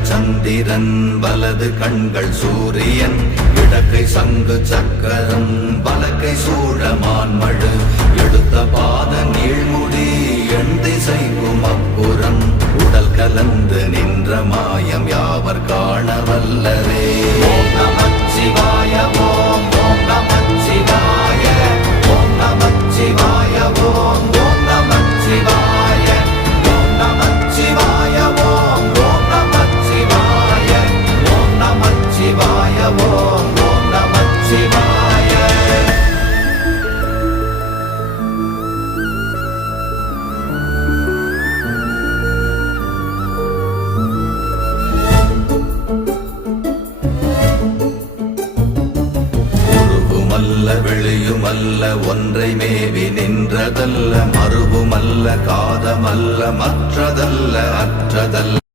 இடங்கள் சந்திரன் வலது கண்கள் சூரியன் இடக்கை சங்கு சக்கரம் வலக்கை சூழமான்மழு எடுத்த பாத நீழ்முடி எண் திசைக்கும் அப்புறம் உடல் கலந்து நின்ற மாயம் யாவர் காண வல்லரே. ஓம் நமச்சிவாய ஓம் ஓம் நமச்சிவாய ஓம் நமச்சிவாய ஓம் ஓம் நமச்சிவாய ஓம் நமச்சிவாய ஓம் ஓம் நமச்சிவாய ஓம் நமச்சிவாய ஓம் ஓம் நமச்சிவாய. வெளியுமல்ல ஒன்றை மேவி நின்றதல்ல மறுவுமல்ல காதமல்ல மற்றதல்ல அற்றதல்ல